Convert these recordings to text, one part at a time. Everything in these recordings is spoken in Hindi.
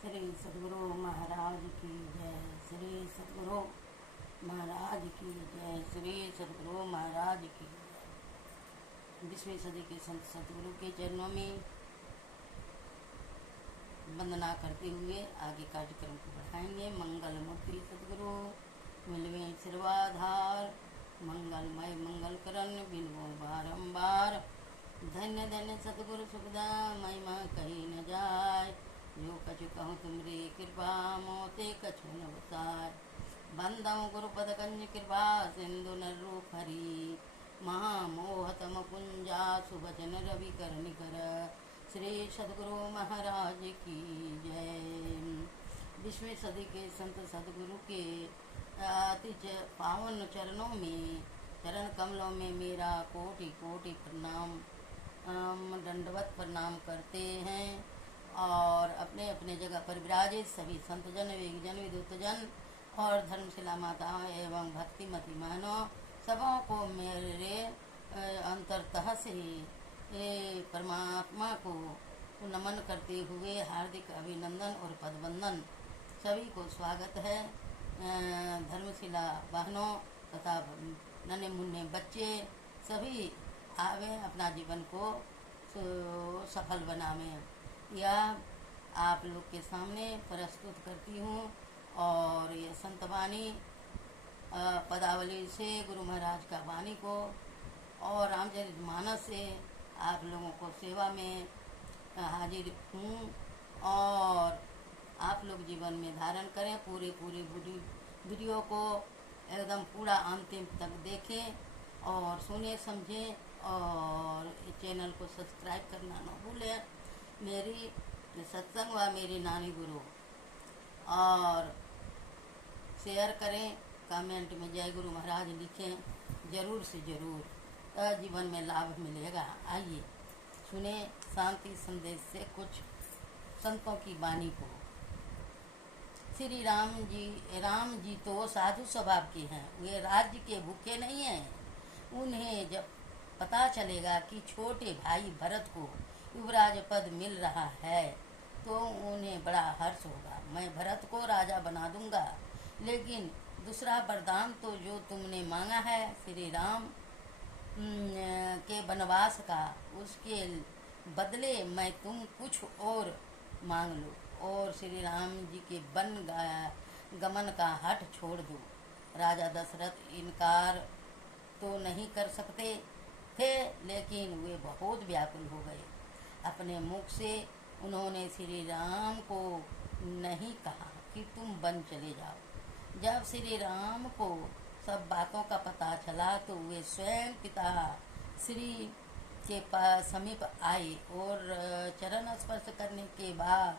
श्री सद्गुरु महाराज की जय। श्री सद्गुरु महाराज की जय। श्री सद्गुरु महाराज की जय। 20वीं सदी के संत सद्गुरु के चरणों में वंदना करते हुए आगे कार्यक्रम को बढ़ाएंगे। मंगल मूर्ति सद्गुरु मिलवे सिरवाधार, मंगलमय मंगल करण बिनवो बारंबार। धन्य धन्य सतगुरु सुखदा महिमा कही न जाय। जो कछु कहूँ तुमरी कृपा मोते कछु न बताय। बंदम गुरुपद कंज कृपा सिंधु नर रूप हरि। महामोहतम कुंजा सुबचन रवि कर निकर। श्री सद्गुरु महाराज की जय। 20वीं सदी के संत सद्गुरु के अति पावन चरणों में, चरण कमलों में मेरा कोटि कोटि प्रणाम, दंडवत प्रणाम करते हैं। और अपने अपने जगह पर विराजित सभी संतजन, वेगजन, विद्वतजन और धर्मशिला माताओं एवं भक्तिमती मानो सबों को मेरे अंतरतः से परमात्मा को नमन करते हुए हार्दिक अभिनंदन और पदवंदन। सभी को स्वागत है। धर्मशिला बहनों तथा नन्हे मुन्ने बच्चे सभी आवे अपना जीवन को सफल बनावे। यह आप लोग के सामने प्रस्तुत करती हूँ और ये संतवाणी पदावली से गुरु महाराज का वाणी को और रामचरितमानस से आप लोगों को सेवा में हाजिर हूँ। और आप लोग जीवन में धारण करें। पूरे वीडियो को एकदम पूरा अंतिम तक देखें और सुने समझें और चैनल को सब्सक्राइब करना न भूलें। मेरी सत्संग व मेरी नानी गुरु और शेयर करें, कमेंट में जय गुरु महाराज लिखें। ज़रूर से ज़रूर जीवन में लाभ मिलेगा। आइए सुने शांति संदेश से कुछ संतों की वाणी को। श्री राम जी तो साधु स्वभाव के हैं। वे राज्य के भूखे नहीं हैं। उन्हें जब पता चलेगा कि छोटे भाई भरत को युवराज पद मिल रहा है तो उन्हें बड़ा हर्ष होगा। मैं भरत को राजा बना दूंगा, लेकिन दूसरा वरदान तो जो तुमने मांगा है श्री राम के वनवास का, उसके बदले मैं तुम कुछ और मांग लो और श्री राम जी के वन गमन का हठ छोड़ दो। राजा दशरथ इनकार तो नहीं कर सकते थे, लेकिन वे बहुत व्याकुल हो गए। अपने मुख से उन्होंने श्री राम को नहीं कहा कि तुम वन चले जाओ। जब श्री राम को सब बातों का पता चला तो वे स्वयं पिता श्री के पास समीप आए और चरण स्पर्श करने के बाद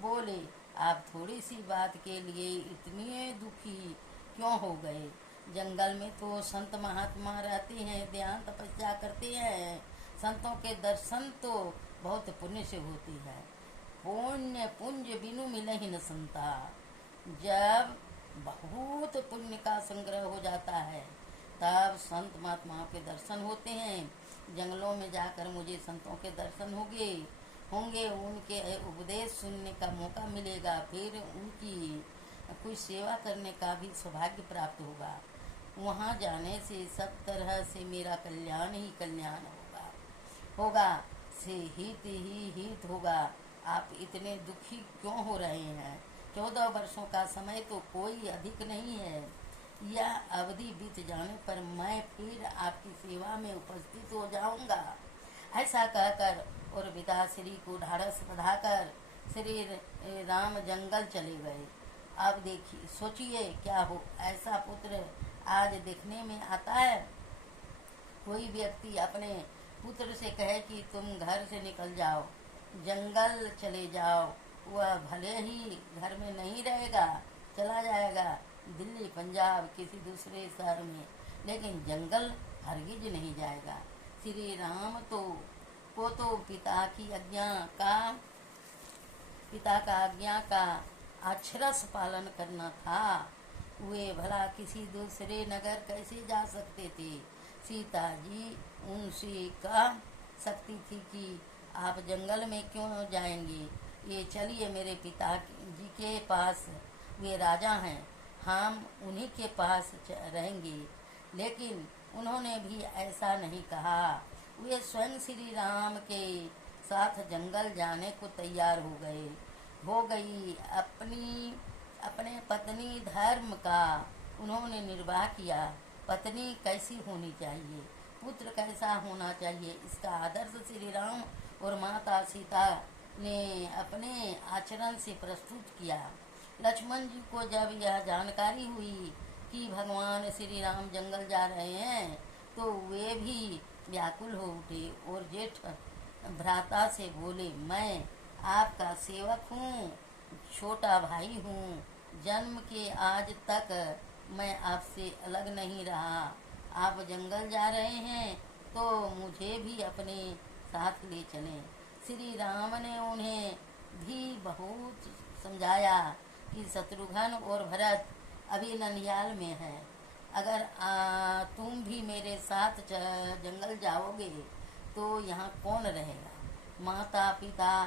बोले, आप थोड़ी सी बात के लिए इतने दुखी क्यों हो गए? जंगल में तो संत महात्मा रहते हैं, ध्यान तपस्या करते हैं। संतों के दर्शन तो बहुत पुण्य से होती है। पुण्य पुंज बिनु मिले ही न संता। जब बहुत पुण्य का संग्रह हो जाता है तब संत महात्माओं के दर्शन होते हैं। जंगलों में जाकर मुझे संतों के दर्शन होंगे, उनके उपदेश सुनने का मौका मिलेगा, फिर उनकी कुछ सेवा करने का भी सौभाग्य प्राप्त होगा। वहाँ जाने से सब तरह से मेरा कल्याण ही कल्याण होगा से हित ही हित होगा। आप इतने दुखी क्यों हो रहे हैं? 14 वर्षों का समय तो कोई अधिक नहीं है। यह अवधि बीत जाने पर मैं फिर आपकी सेवा में उपस्थित हो जाऊंगा। ऐसा कहकर और पिताश्री को ढाढ़स बंधाकर श्री राम जंगल चले गए। अब देखिए, सोचिए क्या हो ऐसा पुत्र आज देखने में आता है। कोई व्यक्ति अपने पुत्र से कहे कि तुम घर से निकल जाओ, जंगल चले जाओ, वह भले ही घर में नहीं रहेगा, चला जाएगा दिल्ली, पंजाब, किसी दूसरे शहर में, लेकिन जंगल हरगिज नहीं जाएगा। श्री राम को तो पिता का आज्ञा का अक्षरश पालन करना था। वे भला किसी दूसरे नगर कैसे जा सकते थे? सीता जी उनसे कह सकती थी कि आप जंगल में क्यों जाएंगे, ये चलिए मेरे जी के पास, वे राजा हैं, हम उन्हीं के पास रहेंगे। लेकिन उन्होंने भी ऐसा नहीं कहा। वे स्वयं श्री राम के साथ जंगल जाने को तैयार हो गई। अपने पत्नी धर्म का उन्होंने निर्वाह किया। पत्नी कैसी होनी चाहिए, पुत्र कैसा होना चाहिए, इसका आदर्श श्री राम और माता सीता ने अपने आचरण से प्रस्तुत किया। लक्ष्मण जी को जब यह जानकारी हुई कि भगवान श्री राम जंगल जा रहे हैं, तो वे भी व्याकुल हो उठे और जेठ भ्राता से बोले, मैं आपका सेवक हूँ, छोटा भाई हूँ। जन्म के आज तक मैं आपसे अलग नहीं रहा। आप जंगल जा रहे हैं तो मुझे भी अपने साथ ले चलें। श्री राम ने उन्हें भी बहुत समझाया कि शत्रुघ्न और भरत अभी ननिहाल में है। अगर तुम भी मेरे साथ जंगल जाओगे तो यहाँ कौन रहेगा, माता पिता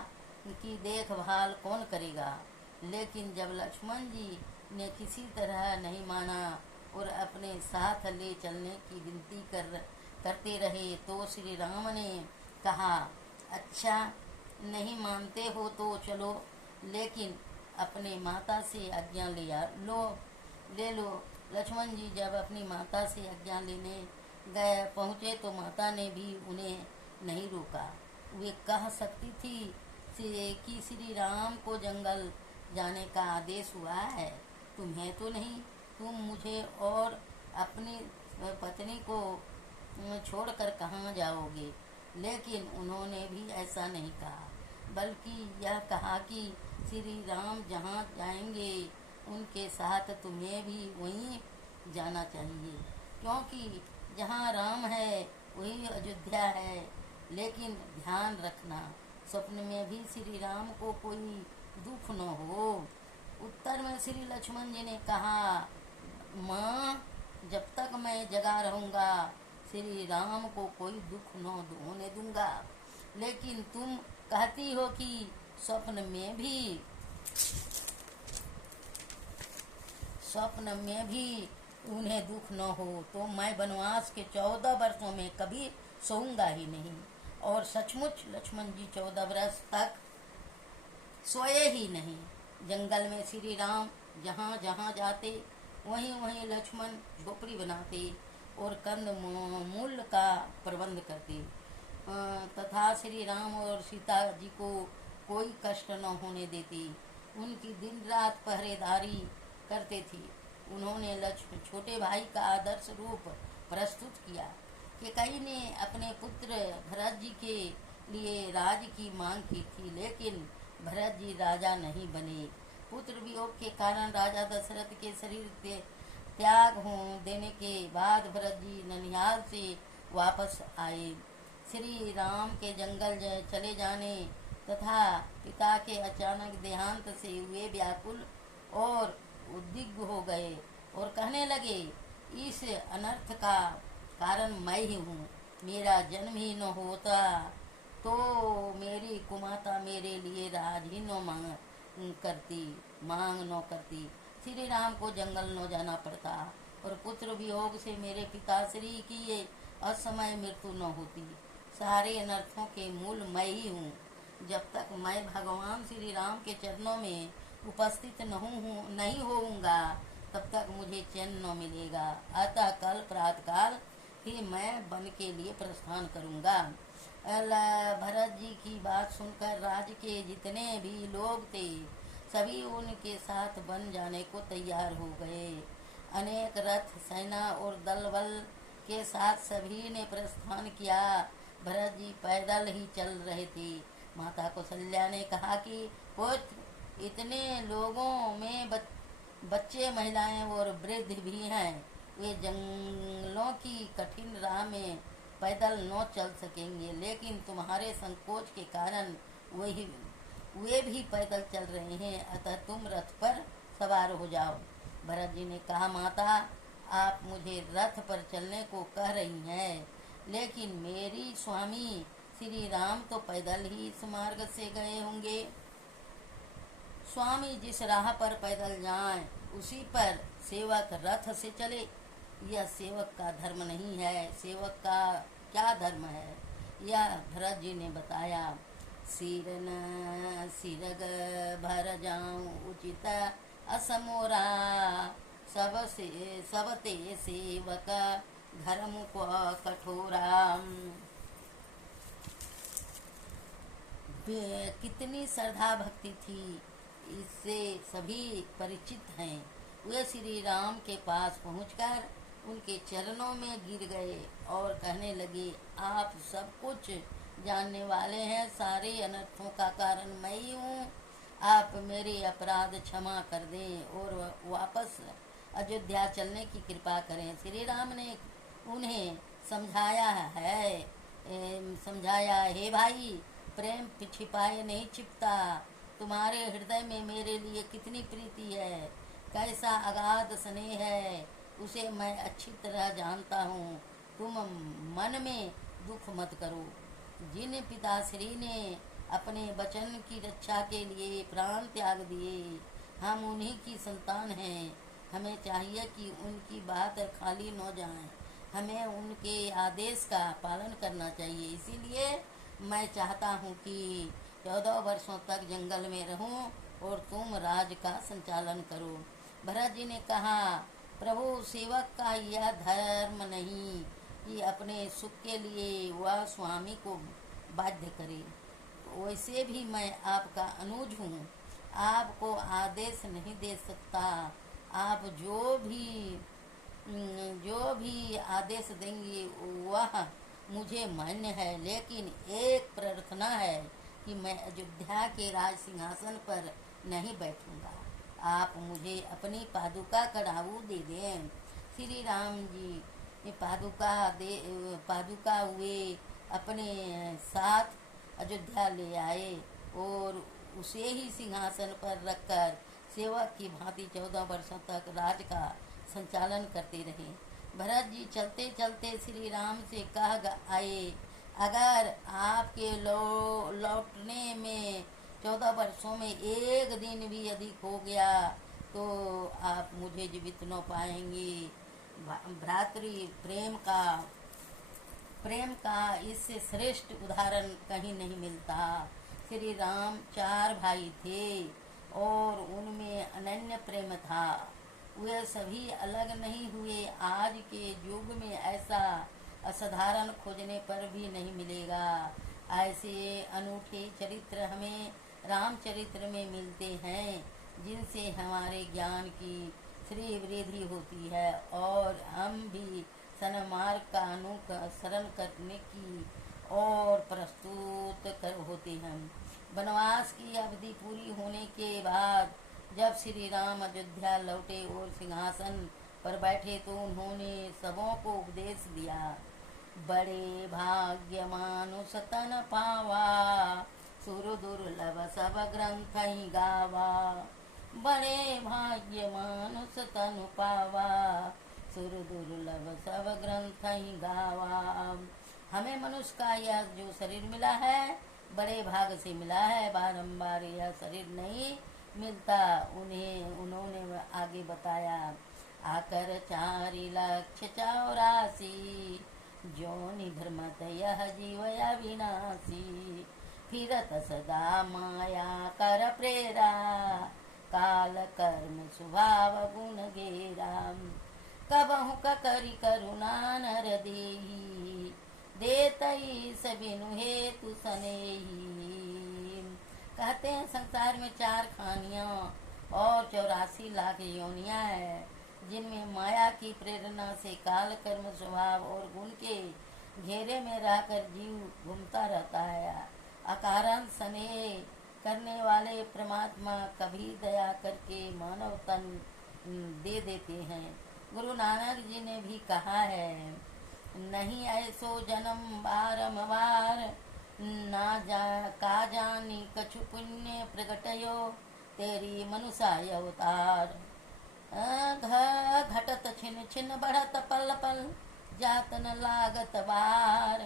की देखभाल कौन करेगा। लेकिन जब लक्ष्मण जी ने किसी तरह नहीं माना और अपने साथ ले चलने की विनती करते रहे, तो श्री राम ने कहा, अच्छा नहीं मानते हो तो चलो, लेकिन अपने माता से आज्ञा ले लो। लक्ष्मण जी जब अपनी माता से आज्ञा लेने पहुँचे तो माता ने भी उन्हें नहीं रोका। वे कह सकती थी कि श्री राम को जंगल जाने का आदेश हुआ है, तुम्हें तो नहीं। तुम मुझे और अपनी पत्नी को छोड़कर कहाँ जाओगे। लेकिन उन्होंने भी ऐसा नहीं कहा, बल्कि यह कहा कि श्री राम जहाँ जाएंगे उनके साथ तुम्हें भी वहीं जाना चाहिए, क्योंकि जहाँ राम है वही अयोध्या है। लेकिन ध्यान रखना, स्वप्न में भी श्री राम को कोई दुख न हो। उत्तर में श्री लक्ष्मण जी ने कहा, माँ, जब तक मैं जगा रहूँगा श्री राम को कोई दुख न होने दूंगा। लेकिन तुम कहती हो कि स्वप्न में भी उन्हें दुख न हो, तो मैं वनवास के 14 वर्षों में कभी सोऊंगा ही नहीं। और सचमुच लक्ष्मण जी 14 वर्ष तक सोए ही नहीं। जंगल में श्री राम जहाँ जहाँ जाते वहीं वहीं लक्ष्मण झोपड़ी बनाते और कंद मूल का प्रबंध करते, तथा श्री राम और सीता जी को कोई कष्ट न होने देते। उनकी दिन रात पहरेदारी करते थे। उन्होंने छोटे भाई का आदर्श रूप प्रस्तुत किया। कैकेयी ने अपने पुत्र भरत जी के लिए राज की मांग की थी, लेकिन भरत जी राजा नहीं बने। पुत्र वियोग के कारण राजा दशरथ के शरीर त्याग देने के बाद भरत जी ननिहाल से वापस आए। श्री राम के जंगल चले जाने तथा पिता के अचानक देहांत से वे व्याकुल और उद्विग्न हो गए और कहने लगे, इस अनर्थ का कारण मैं ही हूँ। मेरा जन्म ही न होता तो मेरी कुमाता मेरे लिए राज ही मांग न करती, श्री राम को जंगल न जाना पड़ता और पुत्र वियोग से मेरे पिताश्री की ये असमय मृत्यु न होती। सारे अनर्थों के मूल मैं ही हूँ। जब तक मैं भगवान श्री राम के चरणों में उपस्थित नहीं होऊंगा, तब तक मुझे चैन न मिलेगा। अतः कल प्रातःकाल ही मैं वन के लिए प्रस्थान करूंगा। भरत जी की बात सुनकर राज्य के जितने भी लोग थे, सभी उनके साथ वन जाने को तैयार हो गए। अनेक रथ, सेना और दल बल के साथ सभी ने प्रस्थान किया। भरत जी पैदल ही चल रहे थे। माता कौशल्या ने कहा कि पुत्र, इतने लोगों में बच्चे, महिलाएं और वृद्ध भी हैं। वे जंगलों की कठिन राह में पैदल न चल सकेंगे, लेकिन तुम्हारे संकोच के कारण वे भी पैदल चल रहे हैं, अतः तुम रथ पर सवार हो जाओ। भरत जी ने कहा, माता, आप मुझे रथ पर चलने को कह रही हैं, लेकिन मेरी स्वामी श्री राम तो पैदल ही इस मार्ग से गए होंगे। स्वामी जिस राह पर पैदल जाएं उसी पर सेवक रथ से चले। यह सेवक का धर्म नहीं है। सेवक का क्या धर्म है, यह भरत जी ने बताया। सिरन सिरग भर जाऊं उचित असमोरा, सबते सेवक धर्म को कठोरा। कितनी श्रद्धा भक्ति थी, इससे सभी परिचित हैं। वे श्री राम के पास पहुंचकर उनके चरणों में गिर गए और कहने लगे, आप सब कुछ जानने वाले हैं, सारे अनर्थों का कारण मैं ही हूँ। आप मेरे अपराध क्षमा कर दें और वापस अयोध्या चलने की कृपा करें। श्री राम ने उन्हें समझाया, हे भाई, प्रेम छिपाए नहीं छिपता। तुम्हारे हृदय में मेरे लिए कितनी प्रीति है, कैसा अगाध स्नेह है, उसे मैं अच्छी तरह जानता हूँ। तुम मन में दुख मत करो। जिन पिताश्री ने अपने वचन की रक्षा के लिए प्राण त्याग दिए, हम उन्हीं की संतान हैं। हमें चाहिए कि उनकी बात खाली न जाए, हमें उनके आदेश का पालन करना चाहिए। इसीलिए मैं चाहता हूँ कि 14 वर्षों तक जंगल में रहूं और तुम राज का संचालन करो। भरत जी ने कहा, प्रभु, सेवक का यह धर्म नहीं कि अपने सुख के लिए वह स्वामी को बाध्य करे। तो वैसे भी मैं आपका अनुज हूँ, आपको आदेश नहीं दे सकता। आप जो भी आदेश देंगे वह मुझे मान्य है, लेकिन एक प्रार्थना है कि मैं अयोध्या के राज सिंहासन पर नहीं बैठूंगा। आप मुझे अपनी पादुका कड़ाऊ दे दें। श्री राम जी पादुका हुए अपने साथ अयोध्या ले आए और उसे ही सिंहासन पर रखकर सेवक की भांति 14 वर्षों तक राज का संचालन करते रहे। भरत जी चलते चलते श्री राम से कह आए, अगर आपके लौटने में 14 वर्षों में एक दिन भी अधिक हो गया तो आप मुझे जीवित न पाएंगे। भ्रातृ प्रेम का इससे श्रेष्ठ उदाहरण कहीं नहीं मिलता। श्री राम 4 भाई थे और उनमें अनन्य प्रेम था। वे सभी अलग नहीं हुए। आज के युग में ऐसा असाधारण खोजने पर भी नहीं मिलेगा। ऐसे अनूठे चरित्र हमें रामचरित्र में मिलते हैं, जिनसे हमारे ज्ञान की श्री वृद्धि होती है और हम भी सन्मार्ग का अनुसरण करने की और प्रस्तुत होते हैं। वनवास की अवधि पूरी होने के बाद जब श्री राम अयोध्या लौटे और सिंहासन पर बैठे तो उन्होंने सबों को उपदेश दिया। बड़े भाग्य मानुष तन पावा, सुर दुर्लभ सब ग्रंथ ही गावा। बड़े भाग्य मानुष तन पावा, सुर दुर्लभ सब ग्रंथ ही गावा। हमें मनुष्य का यह जो शरीर मिला है बड़े भाग से मिला है, बारंबार यह शरीर नहीं मिलता। उन्होंने आगे बताया, आकर 4,84,000 जोनि भ्रमत यह जीव अविनाशी। फिरत सदा माया कर प्रेरा, काल कर्म स्वभाव गुण गेरा। कबहु ककरि करुणा नर देही, देतई सबिनु हेतु सनेही। कहते हैं संसार में 4 खानियाँ और 84 लाख योनियाँ हैं, जिनमें माया की प्रेरणा से काल कर्म स्वभाव और गुण के घेरे में रहकर जीव घूमता रहता है। अकारण स्नेह करने वाले परमात्मा कभी दया करके मानव तन दे देते हैं। गुरु नानक जी ने भी कहा है, नहीं ऐसो जन्म बारंबार, ना का जानी कछु पुण्य प्रगटयो, तेरी मनुष्य अवतार। घटत छिन छिन बढ़त पल पल, जात न लागत बार।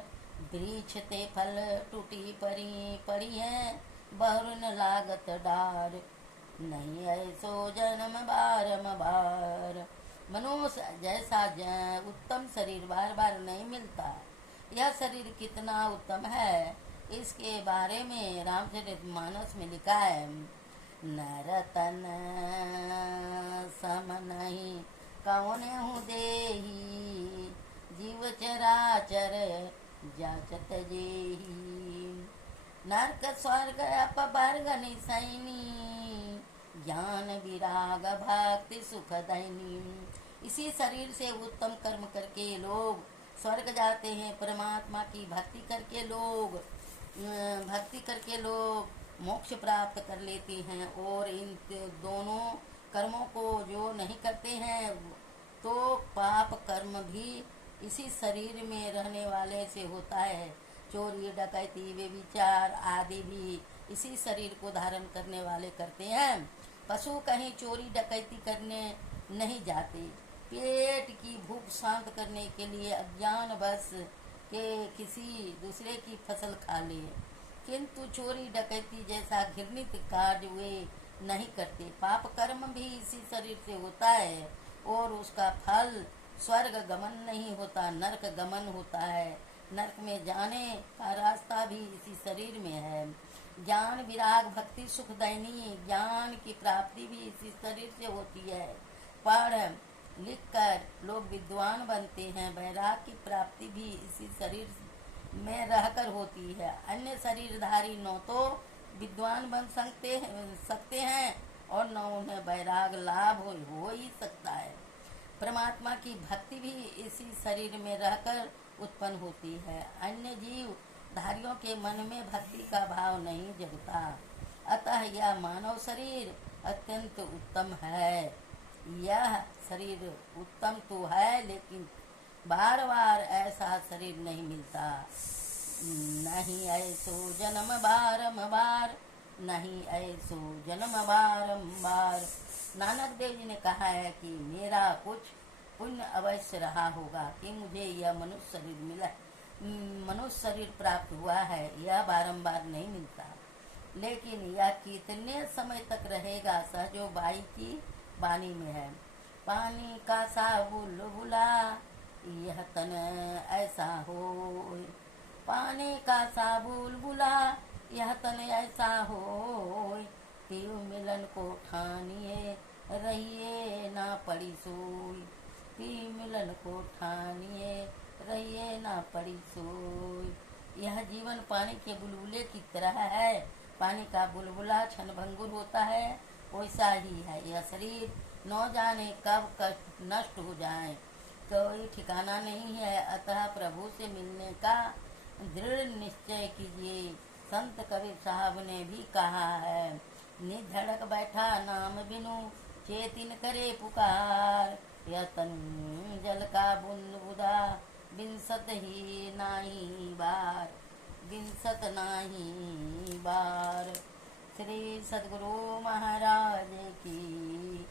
वृक्ष ते फल टूटी परी पड़ी है, बहुर न लागत डार। नहीं ऐसो जन्म बारम बार। मनुष्य जैसा उत्तम शरीर बार बार नहीं मिलता। यह शरीर कितना उत्तम है, इसके बारे में रामचरितमानस में लिखा है। नरतन सम नहीं कौन हूँ देही, जीव चराचर जाचत जेही। नरक स्वर्ग अपवर्ग निसैनी, ज्ञान विराग भक्ति सुख दैनी। इसी शरीर से उत्तम कर्म करके लोग स्वर्ग जाते हैं, परमात्मा की भक्ति करके लोग मोक्ष प्राप्त कर लेते हैं। और इन दोनों कर्मों को जो नहीं करते हैं तो पाप कर्म भी इसी शरीर में रहने वाले से होता है। चोरी डकैती व्यभिचार आदि भी इसी शरीर को धारण करने वाले करते हैं। पशु कहीं चोरी डकैती करने नहीं जाते, पेट की भूख शांत करने के लिए अज्ञान बस के किसी दूसरे की फसल खा ले, किंतु चोरी डकैती जैसा घृणित कार्य वे नहीं करते। पाप कर्म भी इसी शरीर से होता है और उसका फल स्वर्ग गमन नहीं होता, नरक गमन होता है। नरक में जाने का रास्ता भी इसी शरीर में है। ज्ञान विराग भक्ति सुख दैनी, ज्ञान की प्राप्ति भी इसी शरीर से होती है। पढ़ लिख कर लोग विद्वान बनते हैं, वैराग की प्राप्ति भी इसी शरीर में रहकर होती है। अन्य शरीरधारी न तो विद्वान बन सकते हैं और न उन्हें वैराग लाभ हो ही सकता है। परमात्मा की भक्ति भी इसी शरीर में रहकर उत्पन्न होती है। अन्य जीव धारियों के मन में भक्ति का भाव नहीं जगता, अतः यह मानव शरीर अत्यंत उत्तम है। यह शरीर उत्तम तो है, लेकिन बार बार ऐसा शरीर नहीं मिलता। नहीं ऐसो जन्म बारंबार, नहीं ऐसो जन्म बारंबार। नानक देव जी ने कहा है कि मेरा कुछ पुण्य अवश्य रहा होगा कि मुझे यह मनुष्य शरीर मिला, मनुष्य शरीर प्राप्त हुआ है। यह बारंबार नहीं मिलता, लेकिन यह कितने समय तक रहेगा, सहजो बाई की वाणी में है। पानी का सा बुलबुला यह तन ऐसा हो, पानी का सा बुलबुला यह तन ऐसा हो। तिव मिलन को ठानिए रहिए ना पड़ी सोई, तिव मिलन को ठानिए रहिए ना पड़ी सोई। यह जीवन पानी के बुलबुले की तरह है। पानी का बुलबुला क्षणभंगुर होता है, वैसा ही है यह शरीर। न जाने कब नष्ट हो जाए, कोई ठिकाना नहीं है। अतः प्रभु से मिलने का दृढ़ निश्चय कीजिए। संत कबीर साहब ने भी कहा है, निधड़क बैठा नाम बिनु चेतिन करे पुकार। यह तन जल का बूंद बुदा बिनसत ही नाही बार, बिनसत नाही बार। श्री सद्गुरु महाराज की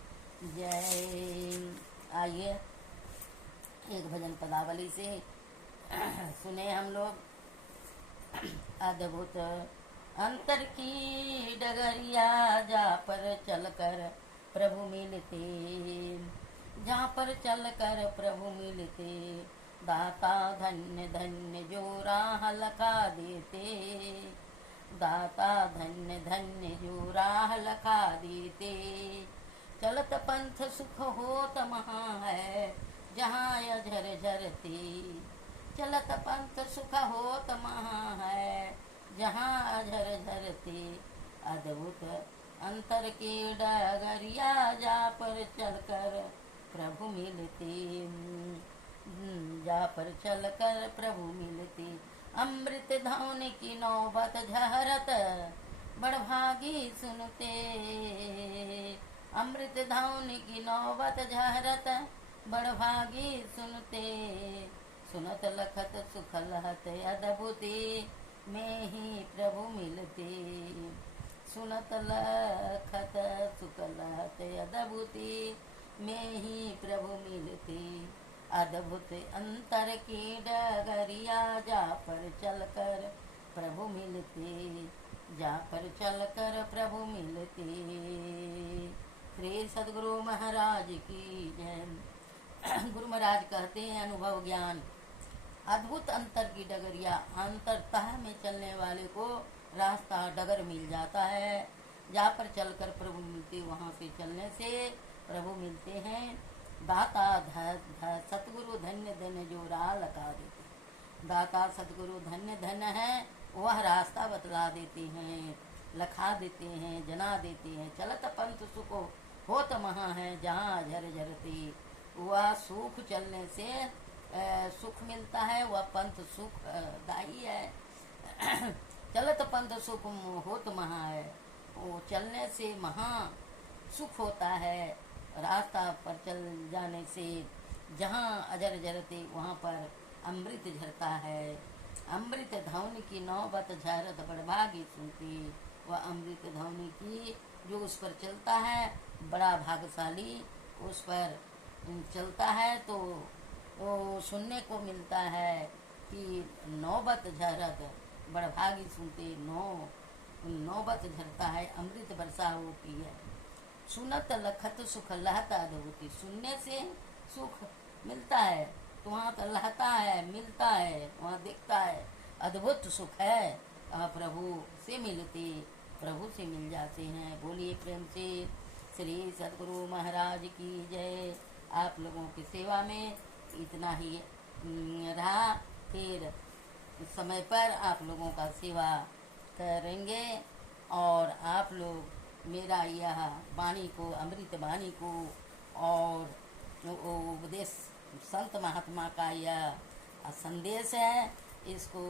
जय। आइए एक भजन पदावली से सुने हम लोग। अद्भुत अंतर की डगरिया जा पर चलकर प्रभु मिलते, जहाँ पर चलकर प्रभु मिलते। दाता धन्य धन्य जो राह लखा देते, दाता धन्य धन्य जो राह लखा देते। चलत पंथ सुख होत महा है, जहाँ अझर झरते। चलत पंथ सुख होत महा है, जहाँ अझर झरते। अद्भुत अंतर के डगरिया जा पर चलकर प्रभु मिलते, जा पर चलकर प्रभु मिलते। अमृत धौन की नौबत झहरत बड़भागी सुनते, अमृत धौन की नौबत झहरत बड़भागी सुनते। सुनत लखत सुख लहत अद्भुति में ही प्रभु मिलते, सुनत लखत सुख लहत अद्भुति में ही प्रभु मिलते। अद्भुत अंतर की डगरिया जा पर चलकर प्रभु मिलते, जा पर चल कर प्रभु मिलते। श्री सदगुरु महाराज की जय। गुरु महाराज कहते हैं अनुभव ज्ञान अद्भुत अंतर की डगरिया, अंतरतः में चलने वाले को रास्ता डगर मिल जाता है। जहाँ पर चलकर प्रभु मिलते वहाँ से चलने से प्रभु मिलते हैं। दाता सतगुरु धन्य धन्य जो राह लगा देते। दाता सतगुरु धन्य धन्य है, वह रास्ता बतला देते हैं, लखा देते हैं, जना देते हैं। चलत पंथ सुख होत महा है जहाँ झर झरते। वह सुख चलने से सुख मिलता है, वह पंथ सुख दायी है। चलत पंथ सुख होत महा है, वो चलने से महा सुख होता है। रास्ता पर चल जाने से जहाँ अजर झरते वहाँ पर अमृत झरता है। अमृत धवनी की नौबत झरत बड़भागी सुनती। वह अमृत धवनी की जो उस पर चलता है बड़ा भाग्यशाली उस पर चलता है। तो वो सुनने को मिलता है कि नौबत झरत बड़भागी सुनते। नौबत झरता है, अमृत वर्षा होती है। सुनत लखत सुख लहता अद्भुति। सुनने से सुख मिलता है तो वहाँ तो लहता है, मिलता है, वहाँ दिखता है, अद्भुत सुख है। प्रभु से मिलते, प्रभु से मिल जाते हैं। बोलिए प्रेम से श्री सदगुरु महाराज की जय। आप लोगों की सेवा में इतना ही रहा। फिर समय पर आप लोगों का सेवा करेंगे और आप लोग मेरा यह वाणी को, अमृत वाणी को और उपदेश संत महात्मा का यह संदेश है, इसको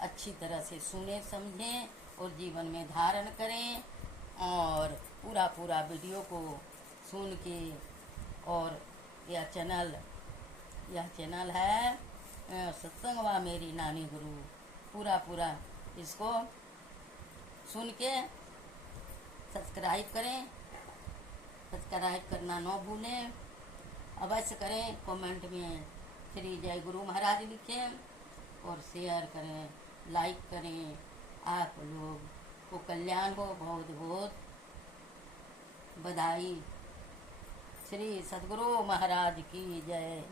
अच्छी तरह से सुने समझें और जीवन में धारण करें। और पूरा वीडियो को सुन के, और यह चैनल है सत्संग व मेरी नानी गुरु, पूरा इसको सुन के सब्सक्राइब करें। सब्सक्राइब करना न भूलें, अवश्य करें। कमेंट में श्री जय गुरु महाराज लिखें और शेयर करें, लाइक करें। आप लोग को कल्याण हो। बहुत बहुत बधाई। श्री सदगुरु महाराज की जय।